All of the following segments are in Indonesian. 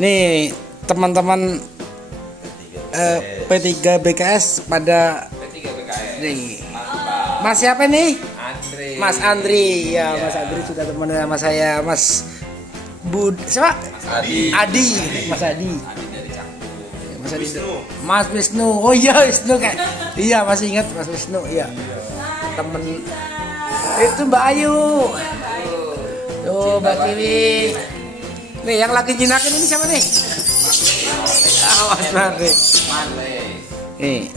Nih teman-teman P3 BKS pada P3 BKS. nih. Mantap. Mas siapa nih? Andri. Mas Andri. Ya, Iya. Mas Andri sudah teman sama saya, Mas siapa? Adi. Mas Adi. Adi dari Canggu. Mas Adi. Mas Wisnu. Oh iya, Wisnu kan. Iya, masih ingat Mas Wisnu. Iya. Temen itu Mbak Ayu. Tuh, Mbak Kiwi. Nih, yang lagi jinakin ini siapa nih? Mas Marli. Nih.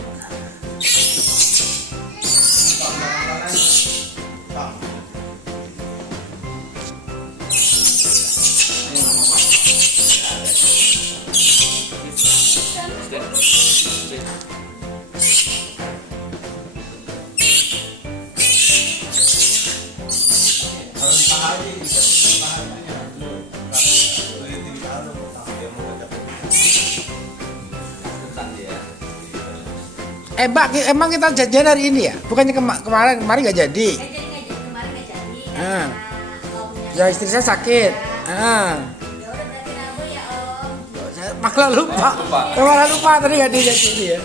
Mbak, emang kita janjian hari ini ya? Bukannya kemarin nggak jadi? Kemarin nggak jadi. Ah. Ya istri saya sakit. Ah. Ya udah berarti Rabu ya Om. Malah lupa. Malah lupa tadi nggak jadi ya.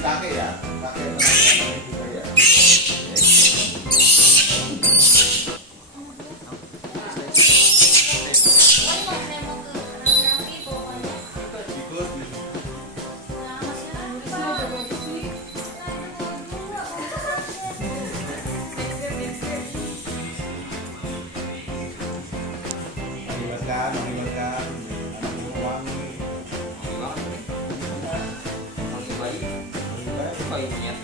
Kakek ya, kakek juga ya. Mengingatkan anak wangi. Bayinya.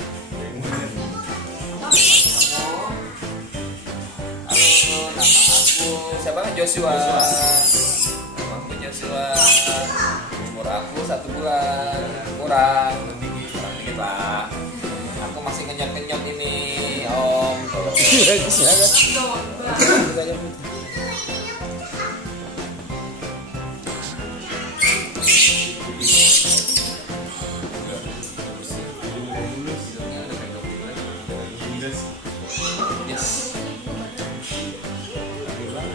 Siapa? Joshua. Nama aku Joshua. Umur aku 1 bulan. Kurang dikit lah. Aku masih kenyot-kenyot ini, Om. Yes.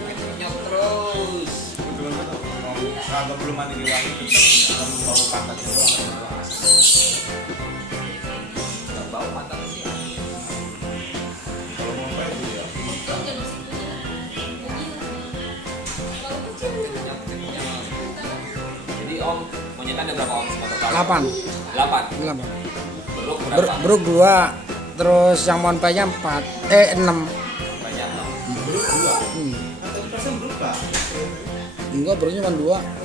Kenyot terus. Kalau belum mandi di wangi, tetap bau pantat doang. Nggak bau pantat sih. Kalau mau apa ya? Kenyot. Jadi Om monyet ada berapa Om semua total? 8. 8. Beruk berapa? Beruk 2. Terus yang monpainya 4. 6. Banyak Om. Belum dua. Atau persen berubah? Enggak, beruknya cuma 2.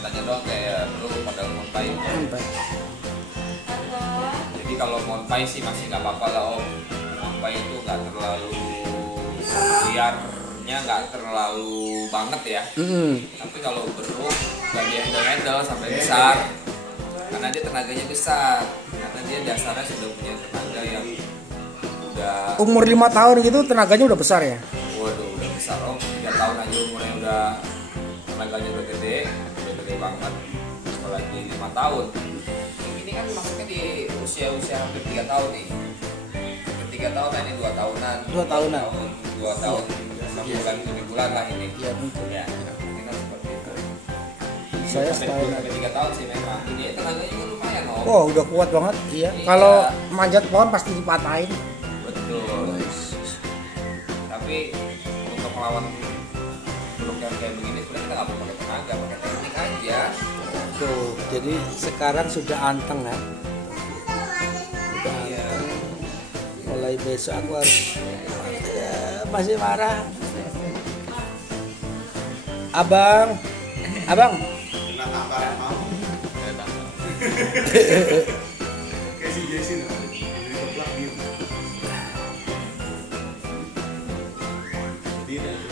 Tanya doang kayak beruk pada monpai. Sampai. Jadi kalau monpai sih masih nggak apa-apa lah Om. Monpai itu nggak terlalu liarnya, nggak terlalu banget ya. Tapi kalau beruk nggak dihandle sampai besar, karena dia tenaganya besar, karena dia dasarnya sudah punya tenaga yang udah Umur 5 tahun gitu tenaganya udah besar ya? waduh udah besar Om. 3 tahun aja umurnya udah tenaganya udah gede banget, apalagi 5 tahun. Ini kan masuknya di usia hampir 3 tahun nih. 3 tahun, ini 2 tahunan. 2 tahunan. 2 tahun 6 bulan 7 bulan lah ini. Iya mungkin. Ya, ini kan seperti itu. Saya Sampai setahun. 3 tahun sih memang. Ini tenaganya juga lumayan Om. Oh, udah kuat banget. Iya. Iya. Kalau manjat pohon pasti dipatahin. Betul. Tapi untuk melawan buruk yang kayak begini sebenarnya kita nggak perlu pakai tenaga, pakai teknik aja. Tuh, jadi sekarang sudah anteng ya. Sudah Iya. anteng. Mulai besok aku harus ya, masih marah. Abang. Kenapa apa mau? Kayak si Jason. Digeblak diem. Tidak.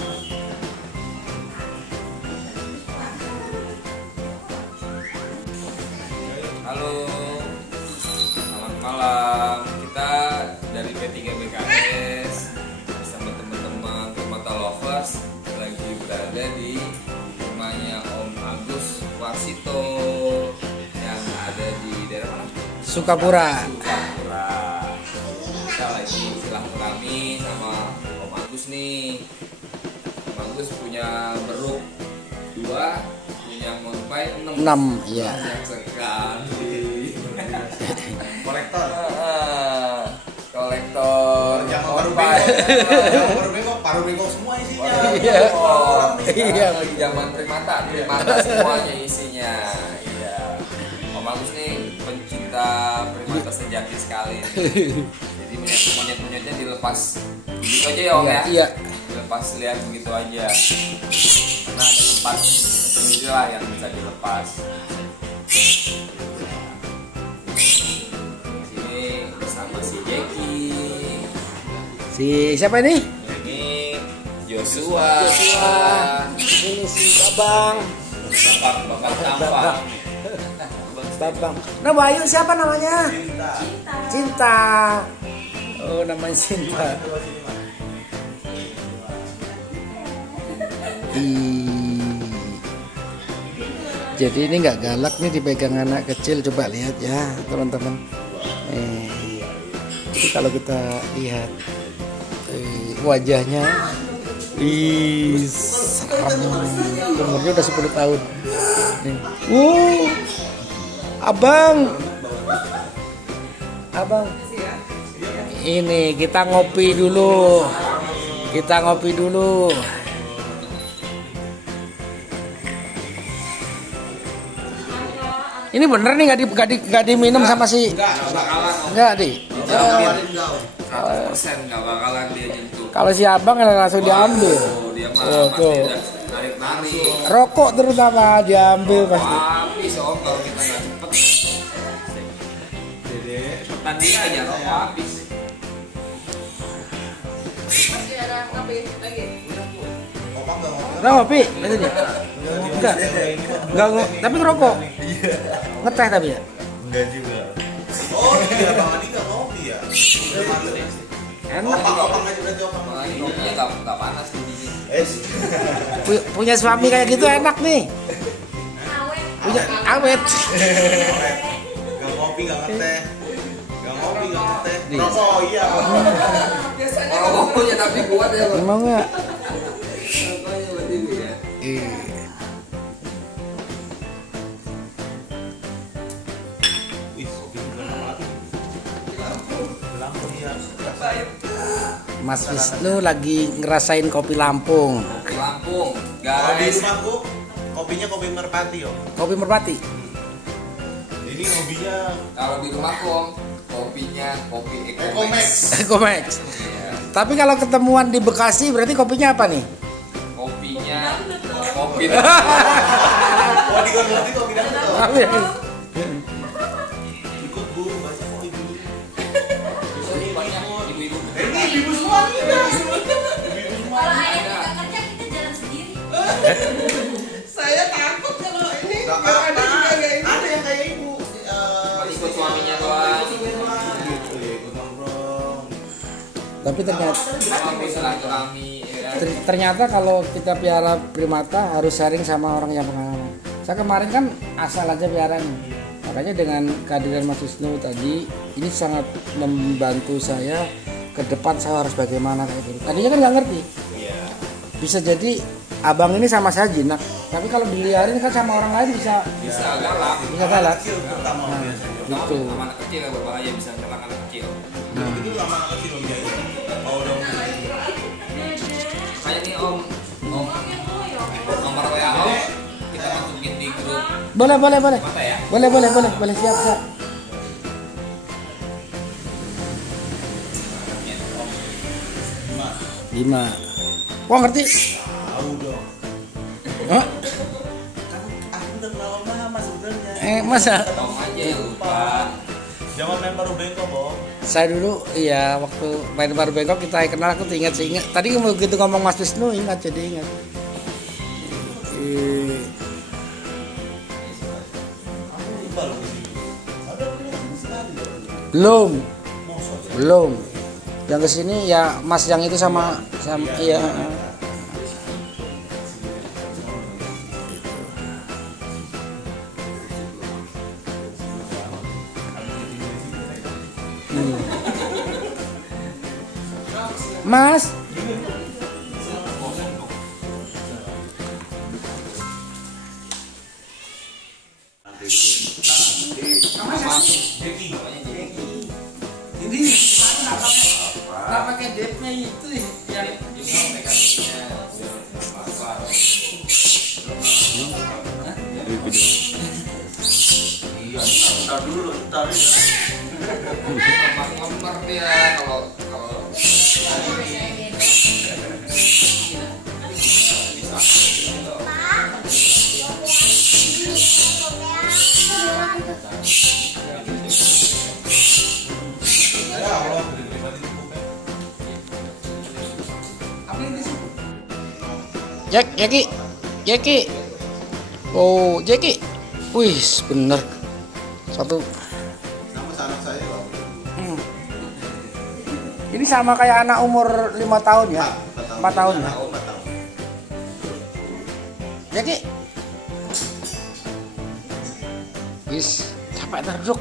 Halo, selamat malam. Kita dari P3 BKS bersama teman-teman Primata Lovers lagi berada di rumahnya Sukapura. Kita lagi silaturahmi sama Om Agus nih. Om Agus punya beruk 2, punya monpai 6. 6, iya. Banyak sekali. Kolektor. Kolektor Jangan baru monpai. bengkok, paru bengkok semua isinya. Iya. Oh, Iya. lagi zaman primata semuanya isinya. Iya. Om Agus nih pencinta primata sejati sekali. Jadi monyet-monyetnya dilepas begitu aja ya Om ya. Iya. Dilepas lihat begitu aja. Karena ada tempat sendiri lah yang bisa dilepas. Sini bersama si Jeki. Si siapa ini? Ini Joshua. Ini si Babang. Bapak tampang. Babang. Nah, Bayu siapa namanya? Cinta. Oh, namanya Cinta. Jadi ini nggak galak nih dipegang anak kecil, coba lihat ya teman-teman. Jadi kalau kita lihat wajahnya, serem. Umurnya udah 10 tahun. Abang. Ini kita ngopi dulu. Ini bener nih nggak diminum sama si. Enggak di. Nggak bakalan dia nyentuh. Kalau si abang langsung diambil. Oh, dia mah Tuh. narik-narik. Rokok terutama diambil pasti. Habis Om kalau kita nggak cepet. Cepetan dia aja rokok habis. Udah ngopi, itu dia. Enggak, tapi ngerokok. Ngeteh tapi ya. Enggak juga. Oh, iya Bang Adi enggak ngopi ya. Enak. Opang aja berarti opang. Kopinya nggak panas di sini. Punya suami kayak gitu enak nih. Punya awet. Enggak ngopi, enggak ngeteh. Rokok iya. Rokoknya tapi kuat ya. Emang enggak? Rokoknya berdiri ya. Mas Wisnu lagi ngerasain kopi Lampung. Di Lampung, Kalau di guys. rumahku kopinya kopi merpati Om. Kopi Merpati. Ini hobinya Kalau di rumahku Om, kopinya kopi Ekomax. Ekomax. Iya. Tapi kalau ketemuan di Bekasi berarti kopinya apa nih? Kopinya kopi. Oh, di konversi kopi dangdut. Apa ya? Ikut Bu, baca kok ibu. Ini banyak ibu-ibu. Ini ibu semua nih. Ibu semua. Kalau ayah kita kerja kita jalan sendiri. Saya takut kalau ini Enggak nggak ada juga apa-apa. kayak ini. Ada yang kayak ibu. Ikut suaminya doang. Gitu ya, ikut nongkrong. Tapi ternyata Kalau silaturahmi ya kan. ternyata kalau kita piara primata harus sharing sama orang yang pengalaman. Saya kemarin kan asal aja piaranya. Makanya dengan kehadiran Mas Wisnu tadi ini sangat membantu saya ke depan saya harus bagaimana kayak gitu. Tadinya kan nggak ngerti. Iya. Bisa jadi abang ini sama saya jinak, tapi kalau diliarin kan sama orang lain bisa Bisa galak. galak. Kecil terutama biasanya. Gitu. Sama anak kecil ya berbahaya bisa nyerang anak kecil. Itu sama anak kecil Om Jaya. Oh, udah Kayak nih Om nomor WA Om kita masukin di grup Boleh. mata ya. Boleh siap. 5. Wah ngerti? tahu dong. Hah? Kan aku udah kenal Om lama sebenarnya. Masa? Om aja ya lupa. Zaman main baru bengkok Om. Saya dulu iya waktu main baru Bengkok kita kenal aku ingat. Tadi begitu ngomong Mas Wisnu ingat jadi ingat. Aku lupa loh di sini. Ada yang sekali loh. Belum. Yang kesini ya Mas yang itu sama iya. Mas. Ini nggak pakai depnya itu yang Ntar dulu, ntar. Lembar dia kalau Jeki. Oh, Jeki. Wih, bener. Satu. Sama anak saya loh. Ini sama kayak anak umur 5 tahun ya? 4 tahun ya? 4 tahun. Jeki. Wis, capek duduk.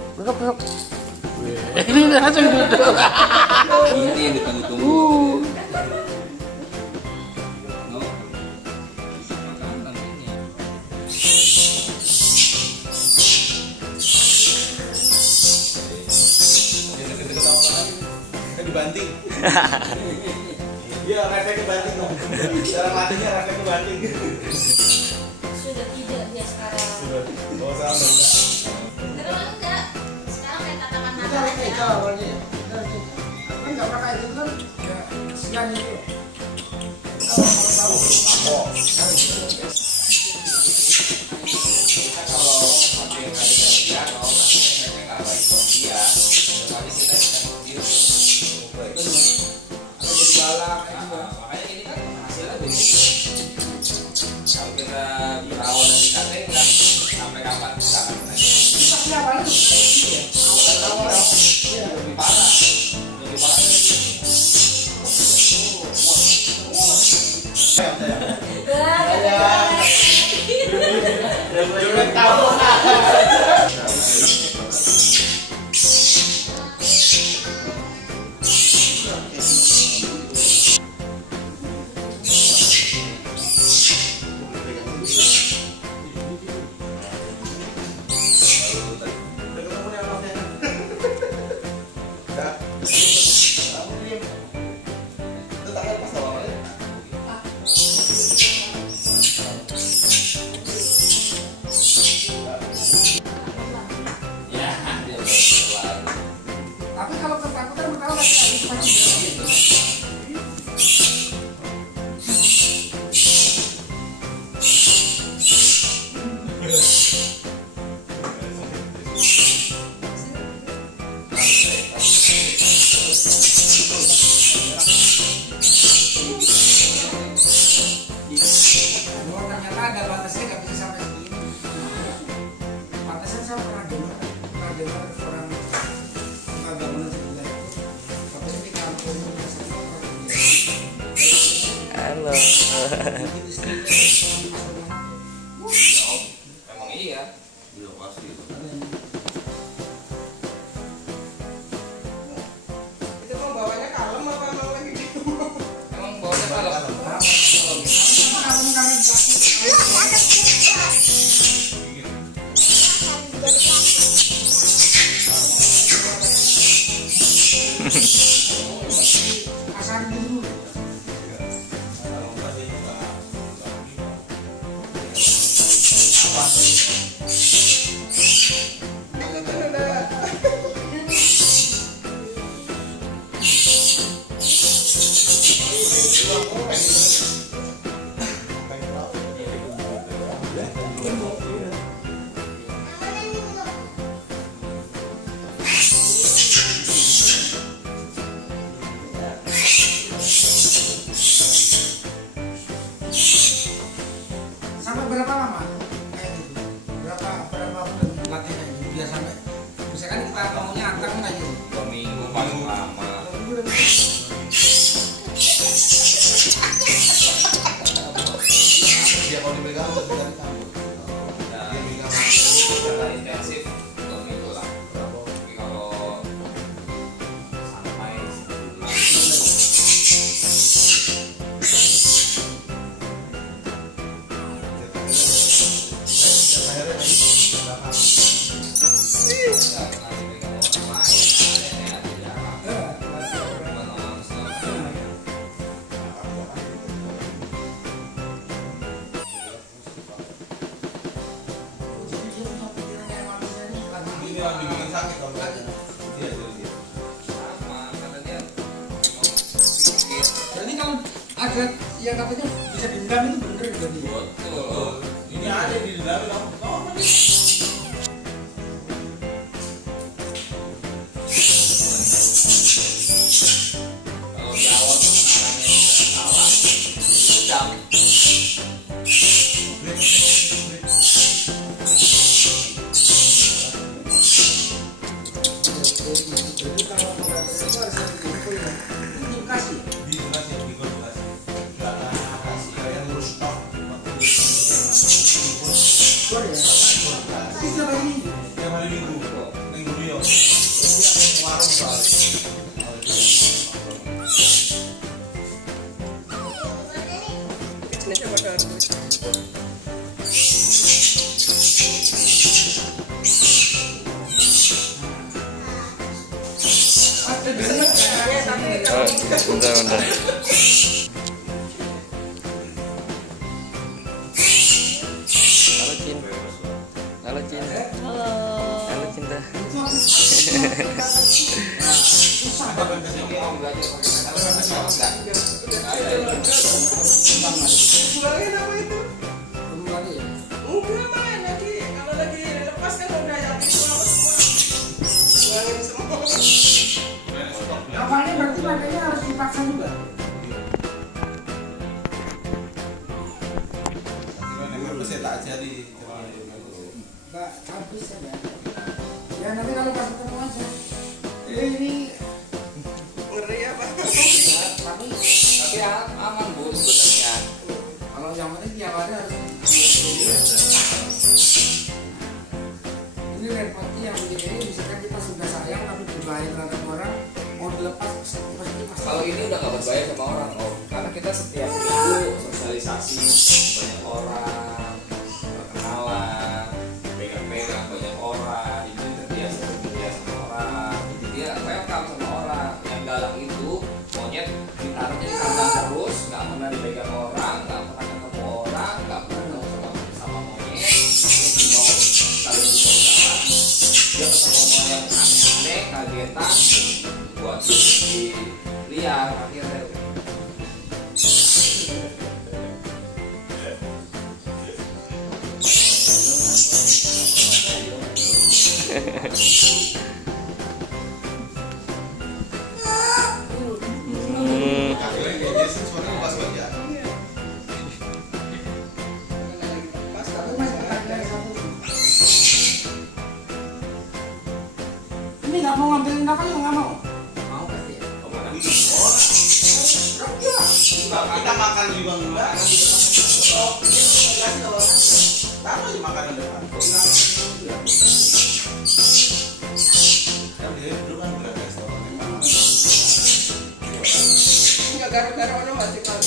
Ini langsung duduk. ini yang ditunggu-tunggu. Dibanting. Iya, refleks kebanting dong. Cara matinya refleks kebanting. Sudah tidak dia sekarang. Oh, sama enggak. Terus enggak. Sekarang kayak tatapan mata Itu aja. awalnya. Kan nggak pernah kayak gitu kan? Kesian itu. Tapi kalau ketakutan pertama ternyata ada batasnya, nggak bisa sampai segini. Batasnya saya pernah dengar orang agak benar juga itu. Batasnya di kampung. Halo. Emang iya. Iya, pasti. Itu mau bawanya kalem apa emang lagi gitu? Emang bawanya kalau Asal dulu. Sampai berapa lama? Kayak gitu. Berapa bulan latihan biar sampai misalkan kita ngomongnya anteng aja. 2 minggu paling lama. Dia kalau dipegang tuh pegang campur. Ya, secara intensif 2 minggu lah. Tapi kalau Ini yang dibikin sakit kalau iya. Jadi kalau ada yang katanya bisa dendam itu bener jadi. Betul. Ini ada di dalam Kalau di awal penanganannya salah, sedang. Jadi kalau itu harus dikumpul ya. Itu kasih. di lokasi di lokasi. Enggak kasih kayak ngurus stok. Sorry ya. Tapi siapa ini? Tiap hari minggu Rio. Warung soalnya. Jenisnya bakal Ada di sana. Bentar. Halo Cin. Halo Cinta. Susah banget. Mau belajar pakai kata-kata enggak? pulangin apa itu? Belum lagi ya. Enggak main lagi. Kalau lagi lepas kan udah yang itu apa semua. Pulangin semua. Kapalnya berarti makanya harus dipaksa juga. Gimana saya tak jadi. Mbak, habis ya. Ya nanti kalau pas ketemu aja. Ini Ngeri apa? Tapi aman Bu sebenarnya. kalau yang penting tiap hari harus. Ini repotnya yang begini misalkan kita sudah sayang tapi berbahaya terhadap orang mau dilepas pasti pas. Kalau ini udah nggak berbahaya sama orang, karena kita setiap minggu sosialisasi banyak orang, perkenalan, pegang-pegang banyak orang, itu terbiasa sama orang, jadi dia welcome sama orang. Yang galak itu monyet ditaruhnya di kandang terus, nggak pernah dipegang orang, nggak pernah ketemu orang, nggak pernah ketemu sama monyet, terus mau saling berbicara, dia ketemu sama yang aneh-aneh, kagetan, buat di liar akhirnya. Akhirnya Jason suaranya pas banget ya. Pas Tapi tapi masih ada satu. Ini nggak mau ngambilin apa yang nggak mau. Mau pasti ya? Kita makan juga enggak. Taruh aja makanan depan. Kan dia dulu kan udah restoran memang. enggak gara-gara orang masih kan.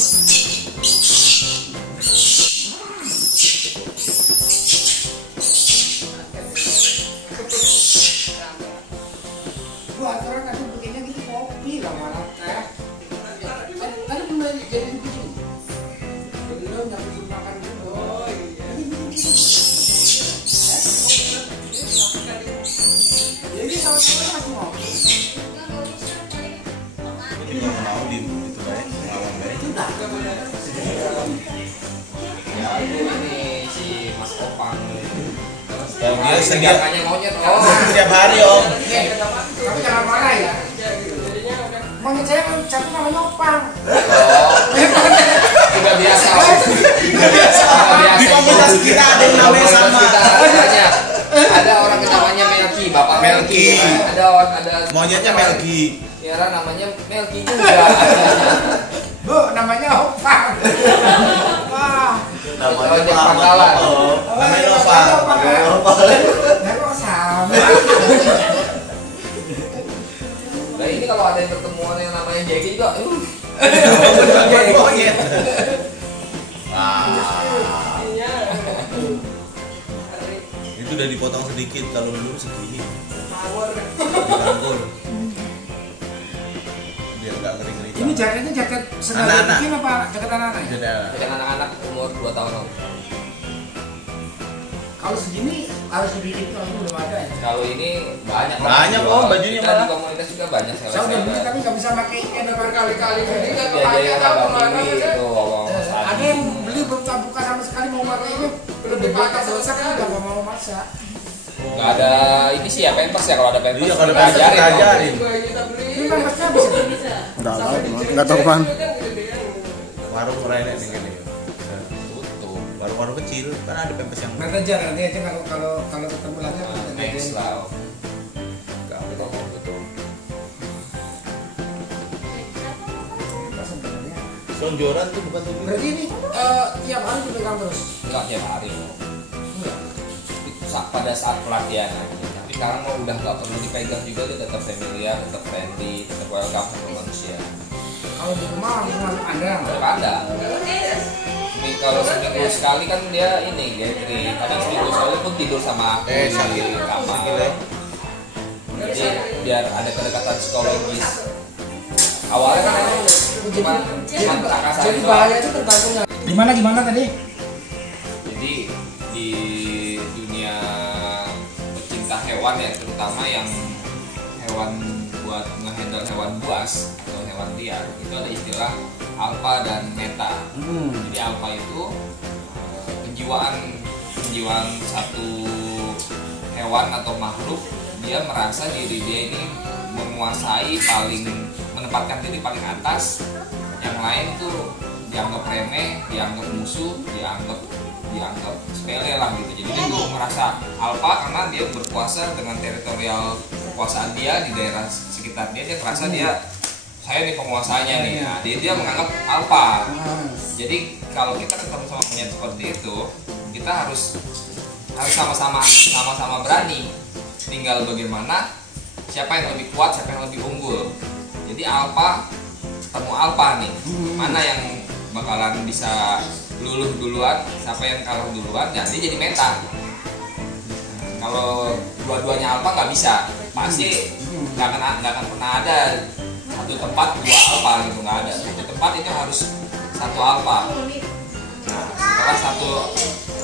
Gua aturan tadi bikinnya gitu kopi lah malah teh. Tadi mulai jadi begini. Jadi lo nggak bisa makan gitu. Oh iya. Jadi begini. Jadi sama-sama masih mau. Ini mau mau di itu baik, ngawang baik. Ya itu ini si Mas Opang. Ya, dia setiap Kegiatannya monyet. Oh, setiap hari om. Tapi jangan marah ya. Monyet saya kan satu namanya Opang. udah biasa. Udah biasa. Di komunitas kita ada yang namanya sama. Kita tanya. Ada orang yang namanya Melki, Bapak Melki. Melki. Ada Monyetnya Melki. Ya namanya Melki juga. Bu, namanya Opang. Wah. Ojek pangkalan. Namanya Nova. Nah, kok sama? Nah ini kalau ada yang pertemuan yang namanya Jackie juga, Monyet. Iya. Itu Itu udah dipotong sedikit, kalau dulu segini. Power. Dirangkul. Biar nggak ngeri-ngeri. Ini jaketnya jaket sedang Anak-anak. bikin apa jaket anak-anak? Ya? Jadi Dengan anak-anak umur 2 tahun. Kalau segini harus dibikin kalau ini belum ada ya. Kalau ini banyak. Banyak, Jual. Om, bajunya Kita di malah. komunitas juga banyak Saya udah beli seller-seller. tapi nggak bisa pakai ini ada Berkali-kali beli nggak Dia kepake yang tahu Mbak kemana Tiwi aja. itu ngomong ada yang beli belum buka sama sekali mau pakai ini belum dipakai selesai kan nggak mau maksa. nggak ada ini sih ya pampers ya, kalau ada pampers. Iya, kalau kita pampers kita Om. ajarin. Juga kita beli. Ini kan pasti bisa. Nggak tahu kan. warung lainnya nih kan ya. Tutup. Warung-warung kecil kan ada pempes yang Nanti aja nanti aja kalau ketemu lagi kita Next ajarin. lah. Om. Nggak boleh ngomong gitu. Sebenarnya. Lonjoran tuh bukan tuh. Berarti ini tiap hari dipegang terus. Enggak tiap hari Om. Enggak. Pada saat pelatihan aja. Tapi sekarang mau udah nggak perlu dipegang juga, dia tetap familiar, tetap friendly, tetap welcome sama manusia. Kalau di rumah langsung masuk kandang. Ada. Ini kalau seminggu sekali kan dia ini gathering. Kadang seminggu sekali pun tidur sama aku di kamar. Jadi biar ada kedekatan psikologis. Awalnya kan emang cuma kakak Jadi saya bahaya itu tergantung. Gimana tadi? Jadi di dunia pecinta hewan ya, terutama yang hewan buat ngehandle hewan buas atau hewan liar, itu ada istilah alpha dan meta. Jadi alpha itu penjiwaan satu hewan atau makhluk, dia merasa diri dia ini menguasai, menempatkan diri paling atas, yang lain tuh dianggap remeh, dianggap musuh, dianggap sepele lah gitu. Jadi dia tuh merasa alpha karena dia berkuasa dengan teritorial kekuasaan dia di daerah sekitar dia merasa saya nih penguasanya nih. Nah, dia menganggap alpha. Jadi kalau kita ketemu sama monyet seperti itu, kita harus sama-sama berani. Tinggal bagaimana siapa yang lebih kuat, siapa yang lebih unggul. Jadi alpha ketemu alpha nih, mana yang bakalan bisa luluh duluan, siapa yang kalah duluan, jadi meta. Kalau dua-duanya alpha nggak bisa, pasti nggak akan pernah ada satu tempat dua alpha gitu, nggak ada. Satu tempat itu harus satu alpha. Nah,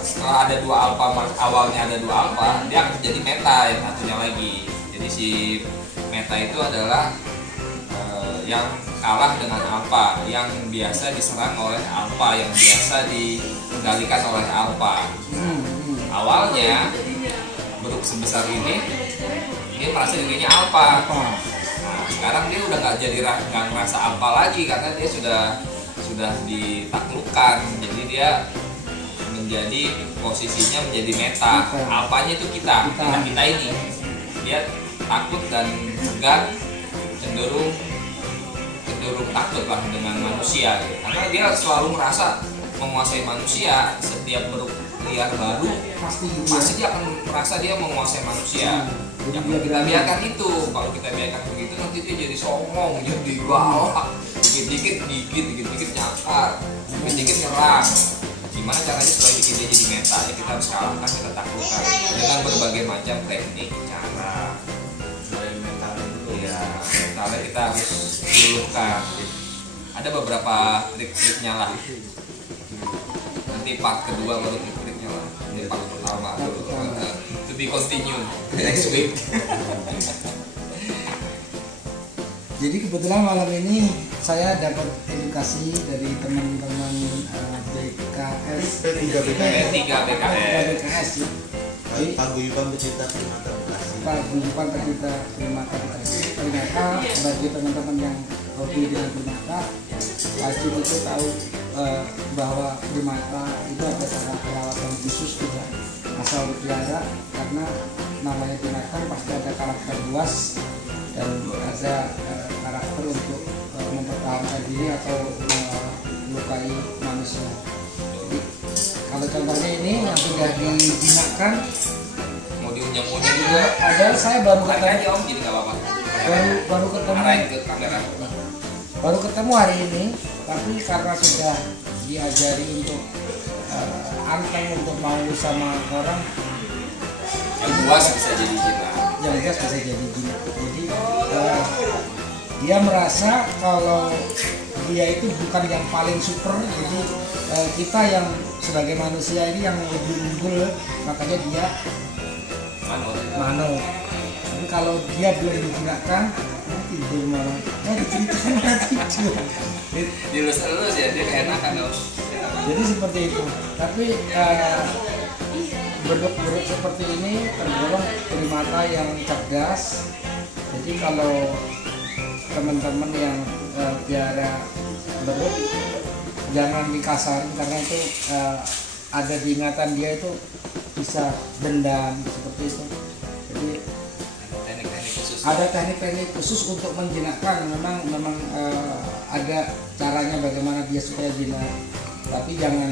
setelah ada dua alpha, awalnya ada dua alpha, dia akan jadi meta yang satunya lagi. Jadi si meta itu adalah yang kalah dengan alpha, yang biasa diserang oleh alpha, yang biasa dikendalikan oleh alpha. Awalnya bentuk sebesar ini, dia merasa dirinya alpha. Nah, sekarang dia udah nggak merasa alpha lagi karena dia sudah ditaklukkan. Jadi dia menjadi posisinya menjadi meta. Alphanya itu kita ini. Dia takut dan segan, cenderung takut lah dengan manusia gitu. Karena dia selalu merasa menguasai manusia. Setiap bentuk liar baru pasti dia akan merasa dia menguasai manusia. Yang kita biarkan itu, kalau kita biarkan begitu nanti dia jadi songong, jadi galak, dikit-dikit nyakar, dikit-dikit nyerang. Gimana caranya supaya bikin dia jadi meta? Ya kita harus kalahkan, kita taklukkan dengan berbagai macam teknik, cara. Ya, mentalnya kita harus luluhkan. Ada beberapa trik-triknya lah. Nanti part kedua baru trik-triknya lah. Ini part pertama dulu. To be continue next week. Jadi kebetulan malam ini saya dapat edukasi dari teman-teman BKS BKS ya. Paguyuban Pecinta Primata Bekasi. Paguyuban Pecinta Primata Bekasi. Ternyata bagi teman-teman yang hobi dengan primata pasti itu tahu bahwa primata itu ada cara perawatan khusus juga asal dipelihara, karena namanya binatang pasti ada karakter buas dan ada karakter untuk mempertahankan diri atau melukai manusia. Jadi kalau contohnya ini yang sudah dijinakkan, Mau diunyang-unyang juga. ada saya baru Tarik ketemu aja Om, jadi nggak apa-apa. baru ketemu Arahin ke kamera. baru ketemu hari ini, tapi karena sudah diajari untuk anteng untuk mau sama orang, Yang puas bisa jadi jinak. yang gas bisa jadi gini. Jadi dia merasa kalau dia itu bukan yang paling super, jadi kita yang sebagai manusia ini yang lebih unggul, makanya dia manut. Tapi kalau dia belum digunakan, tidur malah, diceritakan malah tidur. Dilus-elus ya, dia keenakan loh. Jadi seperti itu. Tapi beduk-beduk seperti ini tergolong primata yang cerdas. Jadi kalau teman-teman yang piara beduk, jangan dikasarin karena itu ada diingatan dia itu bisa dendam seperti itu. Jadi Teknik-teknik khusus. ada teknik-teknik khusus untuk menjinakkan. Memang ada caranya bagaimana dia supaya jinak. Tapi jangan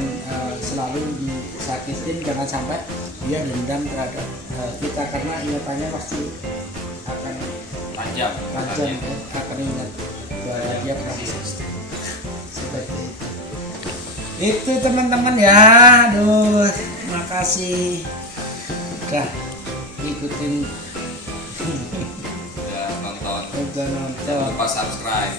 selalu disakitin, jangan sampai dia dendam terhadap kita karena ingatannya pasti akan Tajam. tajam, akan ingat bahwa dia pernah seperti itu. Itu teman-teman ya, aduh, makasih udah ikutin, Udah nonton. udah nonton. Jangan lupa subscribe.